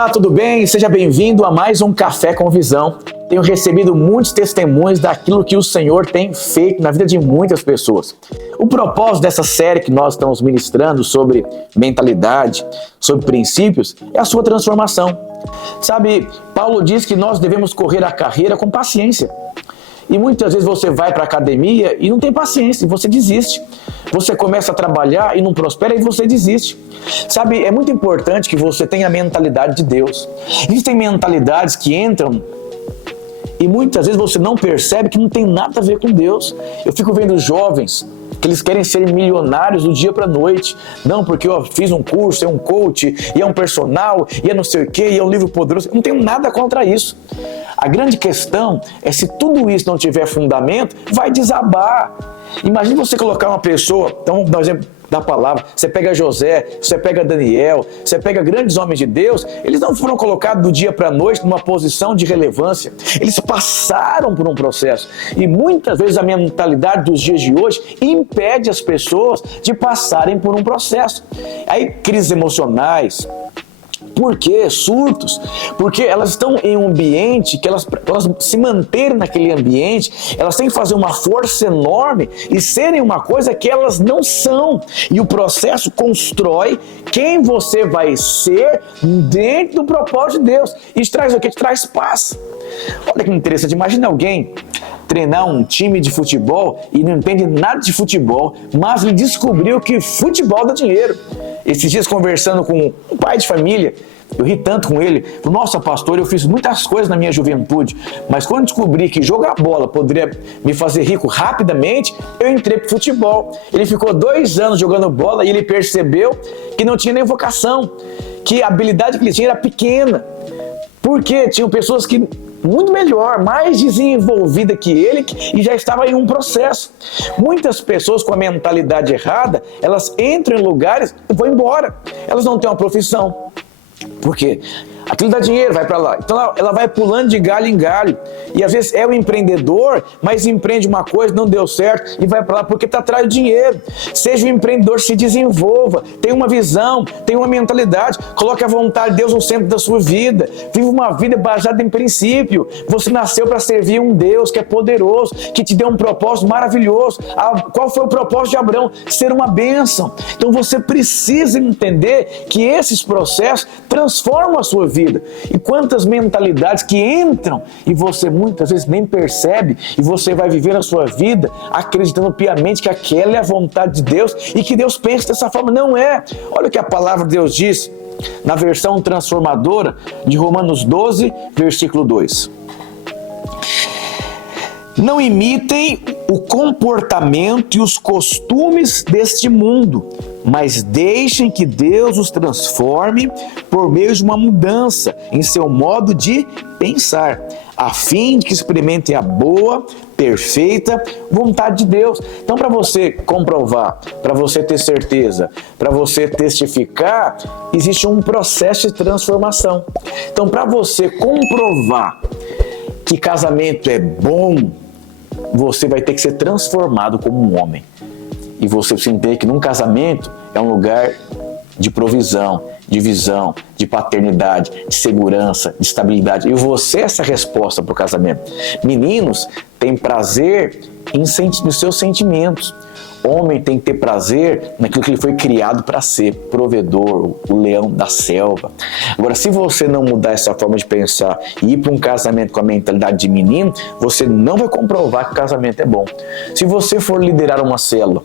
Olá, tudo bem? Seja bem-vindo a mais um Café com Visão. Tenho recebido muitos testemunhos daquilo que o Senhor tem feito na vida de muitas pessoas. O propósito dessa série que nós estamos ministrando sobre mentalidade, sobre princípios, é a sua transformação. Sabe, Paulo diz que nós devemos correr a carreira com paciência. E muitas vezes você vai para a academia e não tem paciência, e você desiste. Você começa a trabalhar e não prospera e você desiste. Sabe, é muito importante que você tenha a mentalidade de Deus. Existem mentalidades que entram e muitas vezes você não percebe que não tem nada a ver com Deus. Eu fico vendo jovens que eles querem ser milionários do dia para a noite. Não, porque eu fiz um curso, é um coach, e é um personal, e é não sei o quê, e é um livro poderoso. Eu não tenho nada contra isso. A grande questão é se tudo isso não tiver fundamento, vai desabar. Imagine você colocar uma pessoa, então vamos dar um exemplo da palavra, você pega José, você pega Daniel, você pega grandes homens de Deus, eles não foram colocados do dia para a noite numa posição de relevância, eles passaram por um processo, e muitas vezes a mentalidade dos dias de hoje impede as pessoas de passarem por um processo. Aí crises emocionais. Por quê? Surtos. Porque elas estão em um ambiente que elas se manterem naquele ambiente, elas têm que fazer uma força enorme e serem uma coisa que elas não são. E o processo constrói quem você vai ser dentro do propósito de Deus. Isso traz o quê? Traz paz. Olha que interessante. Imagina alguém treinar um time de futebol e não entende nada de futebol, mas ele descobriu que futebol dá dinheiro. Esses dias conversando com um pai de família, eu ri tanto com ele. Nossa, pastor, eu fiz muitas coisas na minha juventude, mas quando descobri que jogar bola poderia me fazer rico rapidamente, eu entrei pro futebol. Ele ficou 2 anos jogando bola e ele percebeu que não tinha nem vocação, que a habilidade que ele tinha era pequena. Porque tinham pessoas que muito melhor, mais desenvolvida que ele e já estava em um processo. Muitas pessoas com a mentalidade errada, elas entram em lugares e vão embora. Elas não têm uma profissão. Por quê? Aquilo dá dinheiro, vai para lá. Então ela vai pulando de galho em galho. E às vezes é o empreendedor, mas empreende uma coisa, não deu certo e vai para lá porque está atrás do dinheiro. Seja o empreendedor, se desenvolva, tenha uma visão, tenha uma mentalidade, coloque a vontade de Deus no centro da sua vida. Viva uma vida baseada em princípio. Você nasceu para servir um Deus que é poderoso, que te deu um propósito maravilhoso. Qual foi o propósito de Abraão? Ser uma bênção. Então você precisa entender que esses processos transformam a sua vida. E quantas mentalidades que entram e você muitas vezes nem percebe e você vai viver a sua vida acreditando piamente que aquela é a vontade de Deus e que Deus pensa dessa forma. Não é. Olha o que a palavra de Deus diz na versão transformadora de Romanos 12, versículo 2. Não imitem o comportamento e os costumes deste mundo, mas deixem que Deus os transforme por meio de uma mudança em seu modo de pensar, a fim de que experimentem a boa, perfeita vontade de Deus. Então, para você comprovar, para você ter certeza, para você testificar, existe um processo de transformação. Então, para você comprovar que casamento é bom, você vai ter que ser transformado como um homem. E você precisa entender que num casamento é um lugar de provisão, de visão, de paternidade, de segurança, de estabilidade. E você é essa resposta para o casamento. Meninos têm prazer nos seus sentimentos. Homem tem que ter prazer naquilo que ele foi criado para ser, provedor, o leão da selva. Agora, se você não mudar essa forma de pensar e ir para um casamento com a mentalidade de menino, você não vai comprovar que o casamento é bom. Se você for liderar uma célula,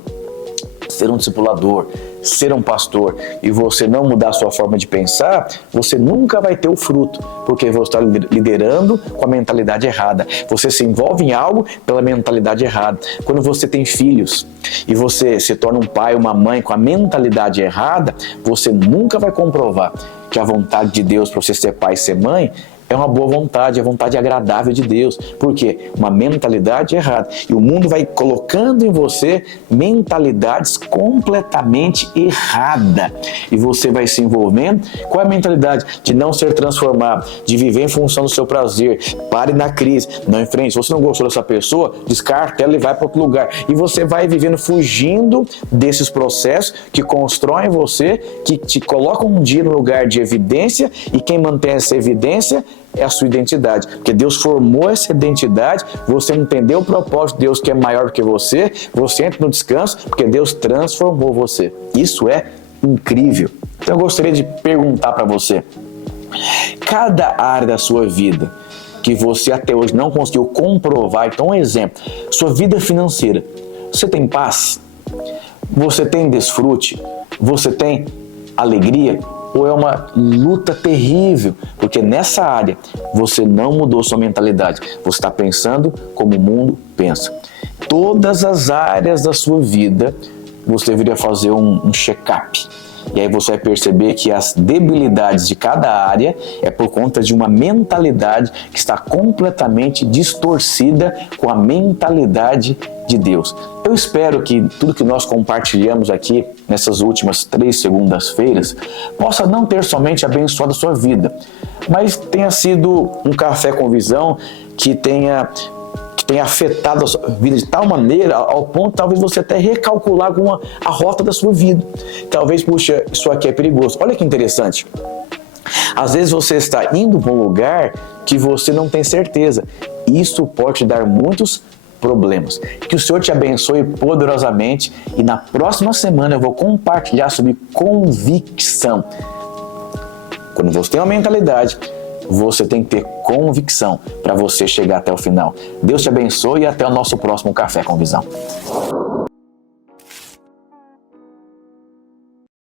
ser um discipulador, ser um pastor e você não mudar a sua forma de pensar, você nunca vai ter o fruto, porque você está liderando com a mentalidade errada. Você se envolve em algo pela mentalidade errada. Quando você tem filhos e você se torna um pai, uma mãe com a mentalidade errada, você nunca vai comprovar que a vontade de Deus para você ser pai e ser mãe é uma boa vontade, é a vontade agradável de Deus. Por quê? Uma mentalidade errada. E o mundo vai colocando em você mentalidades completamente erradas. E você vai se envolvendo. Qual é a mentalidade? De não ser transformado, de viver em função do seu prazer. Pare na crise, não enfrente. Se você não gostou dessa pessoa, descarta ela e vai para outro lugar. E você vai vivendo fugindo desses processos que constroem você, que te colocam um dia no lugar de evidência, e quem mantém essa evidência é a sua identidade, porque Deus formou essa identidade, você entendeu o propósito de Deus que é maior do que você entra no descanso, porque Deus transformou você. Isso é incrível. Então eu gostaria de perguntar para você, cada área da sua vida que você até hoje não conseguiu comprovar, então um exemplo, sua vida financeira, você tem paz? Você tem desfrute? Você tem alegria? Ou é uma luta terrível? Porque nessa área você não mudou sua mentalidade. Você está pensando como o mundo pensa. Todas as áreas da sua vida você deveria fazer um check-up. E aí você vai perceber que as debilidades de cada área é por conta de uma mentalidade que está completamente distorcida com a mentalidade de Deus. Eu espero que tudo que nós compartilhamos aqui nessas últimas 3 segundas-feiras possa não ter somente abençoado a sua vida, mas tenha sido um café com visão que tenha afetado a sua vida de tal maneira ao ponto talvez você até recalcular a rota da sua vida. Talvez, puxa, isso aqui é perigoso. Olha que interessante. Às vezes você está indo para um lugar que você não tem certeza. Isso pode te dar muitos problemas. Que o Senhor te abençoe poderosamente e na próxima semana eu vou compartilhar sobre convicção. Quando você tem uma mentalidade, você tem que ter convicção para você chegar até o final. Deus te abençoe e até o nosso próximo Café com Visão.